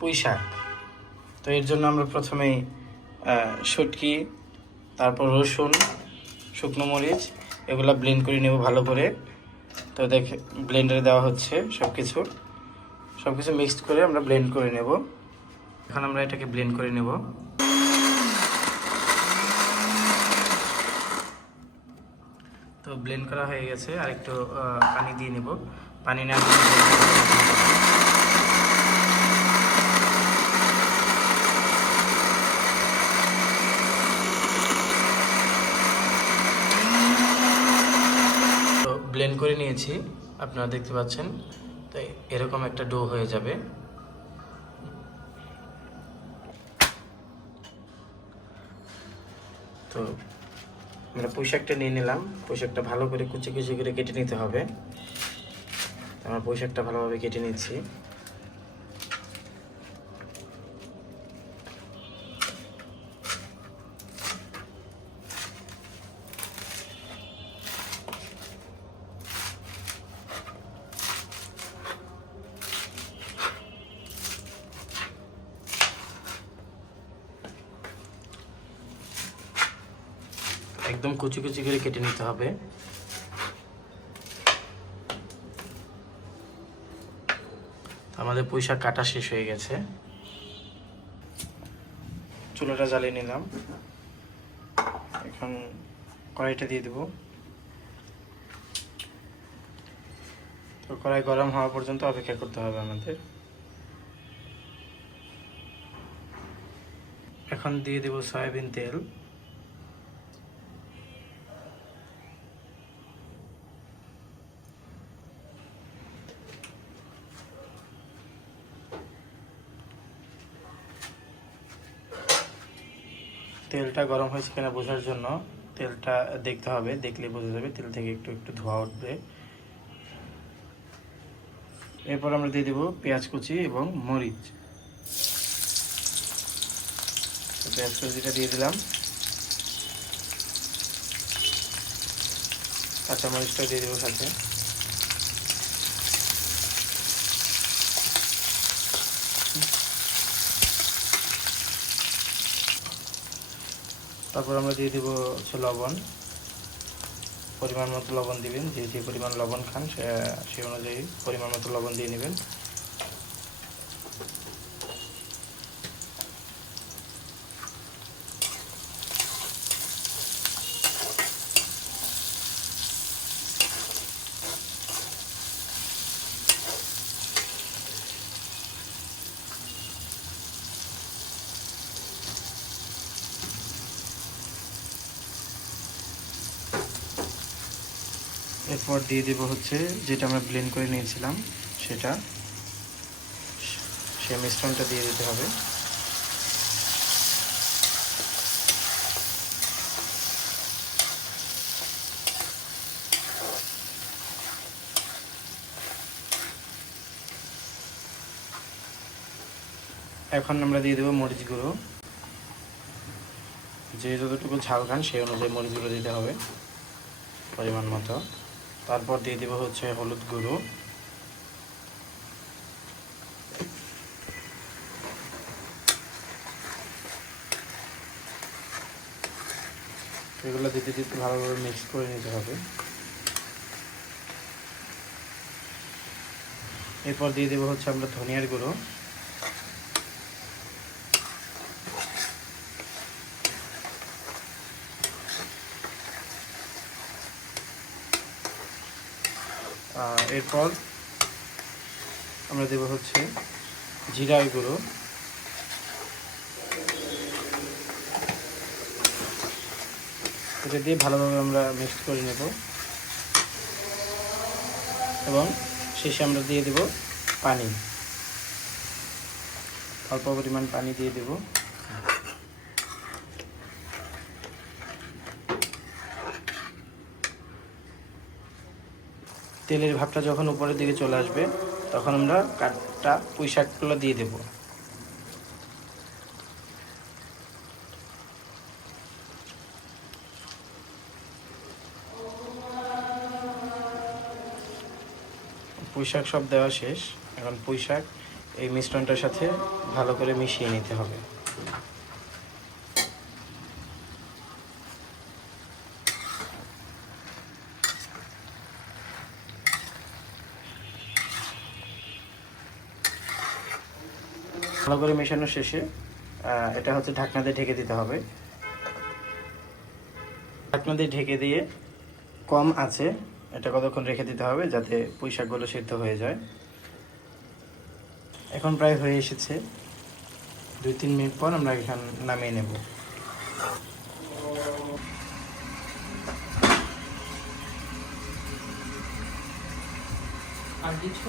পুঁই শাক। তো এর জন্য আমরা প্রথমেই শুটকি, তারপর রসুন, শুকনো মরিচ এগুলো ব্লেন্ড করে নেব ভালো করে। তো দেখে ব্লেন্ডারে দেওয়া হচ্ছে সব কিছু মিক্সড করে আমরা ব্লেন্ড করে নেব। এখন আমরা এটাকে ব্লেন্ড করে নেব। তো ব্লেন্ড করা হয়ে গেছে, আর একটু পানি দিয়ে নেব। পানি না তো ব্লেন্ড করে নিয়েছি, আপনারা দেখতে পাচ্ছেন। তো এরকম একটা ডো হয়ে যাবে। তো আমরা পুঁই শাকটা নিয়ে নিলাম। পুঁই শাকটা ভালো করে কুচি কুচি করে কেটে নিতে হবে। আমরা পুঁই শাকটা ভালোভাবে কেটে নিচ্ছি। একদম কুচি কুচি করে কেটে নিতে হবে। আমাদের পুঁই শাক কাটা শেষ হয়ে গেছে। চুলাটা জ্বালিয়ে নিলাম। এখন কড়াইটা দিয়ে দেব। তো কড়াই গরম হওয়া পর্যন্ত অপেক্ষা করতে হবে আমাদের। এখন দিয়ে দেব সয়াবিন তেল। তেলটা গরম হয়েছে কিনা বোঝার জন্য তেলটা দেখতে হবে, দেখলে বোঝা যাবে। তেল থেকে একটু একটু ধোঁয়া উঠবে। এরপর আমরা দিয়ে দেব পেঁয়াজ কুচি এবং মরিচ। পেঁয়াজ কুচিটা দিয়ে দিলাম, কাঁচা মরিচটা দিয়ে দেবো সাথে। তারপর আমরা দিয়ে দেবো লবণ। পরিমাণ মতো লবণ দিবেন, যে পরিমাণ লবণ খান সেই অনুযায়ী পরিমাণ মতো লবণ দিয়ে নেবেন। এরপর দিয়ে দেব হচ্ছে যেটা আমরা ব্লেন্ড করে নিয়েছিলাম সেটা, সেই মিশ্রণটা দিয়ে দিতে হবে। এখন আমরা দিয়ে দেবো মরিচ গুঁড়ো। যে যতটুকু ঝাল খান সেই অনুযায়ী মরিচ গুঁড়ো দিতে হবে পরিমাণ মতো। তারপর দিয়ে দেবো হচ্ছে হলুদ গুঁড়ো। এগুলো দিতে দিতে ভালোভাবে মিক্স করে নিতে হবে। এরপর দিয়ে দেবো হচ্ছে আমরা ধনিয়ার গুঁড়ো। এরপর আমরা দেবো হচ্ছে জিরার গুঁড়ো। এটা দিয়ে ভালোভাবে আমরা মিক্স করে নেব এবং শেষে আমরা দিয়ে দেব পানি, অল্প পরিমাণ পানি দিয়ে দেব। তেলের ভাবটা যখন উপরের দিকে চলে আসবে তখন আমরা কাটা পুঁই শাকগুলো দিয়ে দেব। পুঁই শাক সব দেওয়া শেষ। এখন পুঁই শাক এই মিশ্রণটার সাথে ভালো করে মিশিয়ে নিতে হবে। ভালো করে মেশানো শেষে এটা হচ্ছে ঢাকনা দিয়ে ঢেকে দিতে হবে। ঢাকনা দিয়ে ঢেকে দিয়ে কম আছে এটা কতক্ষণ রেখে দিতে হবে যাতে পুঁই শাকগুলো সিদ্ধ হয়ে যায়। এখন প্রায় হয়ে এসেছে, 2-3 মিনিট পর আমরা এখান নামিয়ে নেব। আর কিছু